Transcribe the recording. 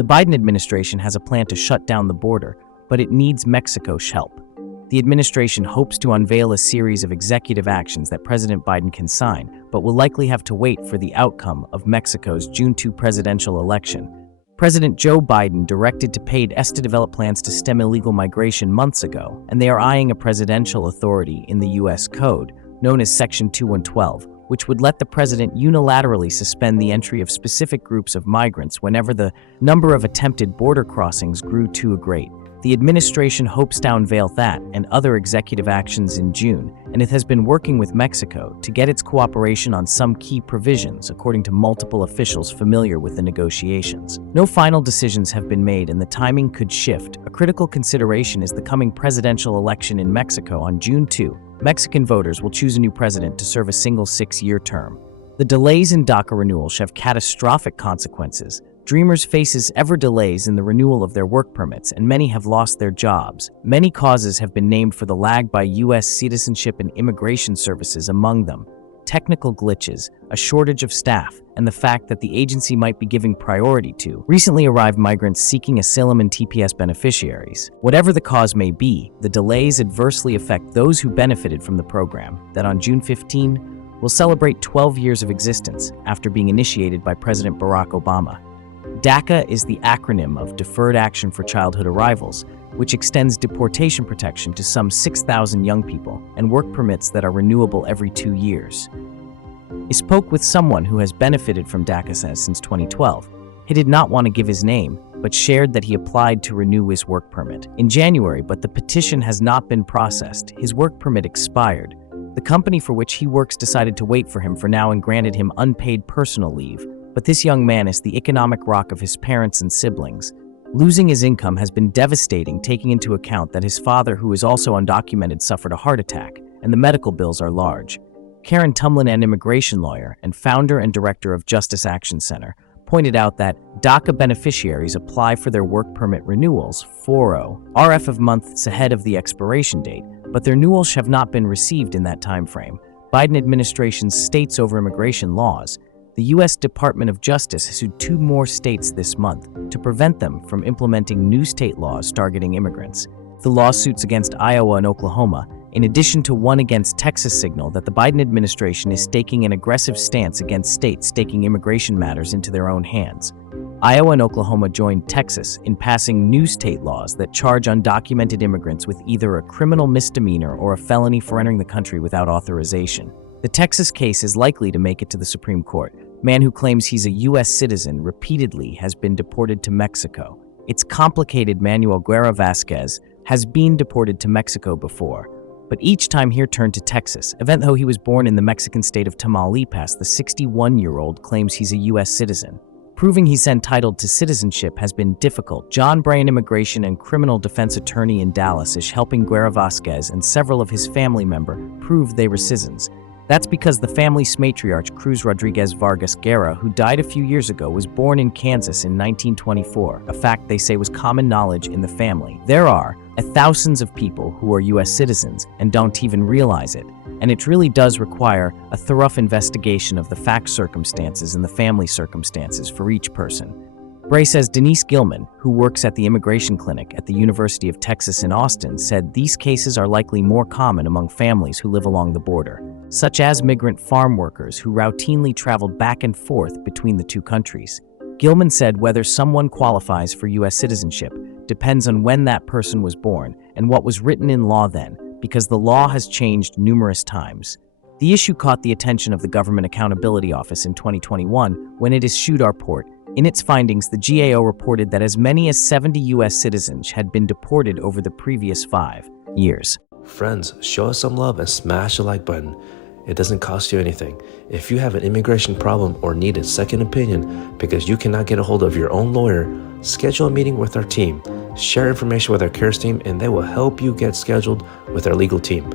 The Biden administration has a plan to shut down the border, but it needs Mexico's help. The administration hopes to unveil a series of executive actions that President Biden can sign, but will likely have to wait for the outcome of Mexico's June 2 presidential election. President Joe Biden directed DPAID to develop plans to stem illegal migration months ago, and they are eyeing a presidential authority in the U.S. Code, known as Section 2112, which would let the president unilaterally suspend the entry of specific groups of migrants whenever the number of attempted border crossings grew too great. The administration hopes to unveil that and other executive actions in June, and it has been working with Mexico to get its cooperation on some key provisions, according to multiple officials familiar with the negotiations. No final decisions have been made, and the timing could shift. A critical consideration is the coming presidential election in Mexico on June 2. Mexican voters will choose a new president to serve a single 6-year term. The delays in DACA renewal have catastrophic consequences. Dreamers faces ever delays in the renewal of their work permits, and many have lost their jobs. Many causes have been named for the lag by U.S. Citizenship and Immigration Services, among them technical glitches, a shortage of staff, and the fact that the agency might be giving priority to recently arrived migrants seeking asylum and TPS beneficiaries. Whatever the cause may be, the delays adversely affect those who benefited from the program that on June 15 will celebrate 12 years of existence after being initiated by President Barack Obama. DACA is the acronym of Deferred Action for Childhood Arrivals, which extends deportation protection to some 6,000 young people and work permits that are renewable every 2 years. I spoke with someone who has benefited from DACA since 2012. He did not want to give his name, but shared that he applied to renew his work permit in January, but the petition has not been processed. His work permit expired. The company for which he works decided to wait for him for now and granted him unpaid personal leave. But this young man is the economic rock of his parents and siblings. Losing his income has been devastating, taking into account that his father, who is also undocumented, suffered a heart attack, and the medical bills are large. Karen Tumlin, an immigration lawyer and founder and director of Justice Action Center, pointed out that DACA beneficiaries apply for their work permit renewals 40 RF of months ahead of the expiration date, but their renewals have not been received in that time frame. Biden administration's states over immigration laws. The U.S. Department of Justice has sued 2 more states this month to prevent them from implementing new state laws targeting immigrants. The lawsuits against Iowa and Oklahoma, in addition to one against Texas, signal that the Biden administration is taking an aggressive stance against states taking immigration matters into their own hands. Iowa and Oklahoma joined Texas in passing new state laws that charge undocumented immigrants with either a criminal misdemeanor or a felony for entering the country without authorization. The Texas case is likely to make it to the Supreme Court. Man who claims he's a U.S. citizen repeatedly has been deported to Mexico. It's complicated. Manuel Guerra Vasquez has been deported to Mexico before, but each time he returned to Texas. Even though he was born in the Mexican state of Tamaulipas, the 61-year-old claims he's a U.S. citizen. Proving he's entitled to citizenship has been difficult. John Bryan, immigration and criminal defense attorney in Dallas, is helping Guerra Vasquez and several of his family members prove they were citizens. That's because the family's matriarch, Cruz Rodriguez Vargas Guerra, who died a few years ago, was born in Kansas in 1924, a fact they say was common knowledge in the family. There are thousands of people who are U.S. citizens and don't even realize it, and it really does require a thorough investigation of the fact circumstances and the family circumstances for each person. Bray says Denise Gilman, who works at the immigration clinic at the University of Texas in Austin, said these cases are likely more common among families who live along the border, such as migrant farm workers who routinely traveled back and forth between the two countries. Gilman said whether someone qualifies for U.S. citizenship depends on when that person was born and what was written in law then, because the law has changed numerous times. The issue caught the attention of the Government Accountability Office in 2021 when it issued our report. In its findings, the GAO reported that as many as 70 U.S. citizens had been deported over the previous 5 years. Friends, show us some love and smash the like button. It doesn't cost you anything. If you have an immigration problem or need a second opinion because you cannot get a hold of your own lawyer, schedule a meeting with our team. Share information with our CARES team and they will help you get scheduled with our legal team.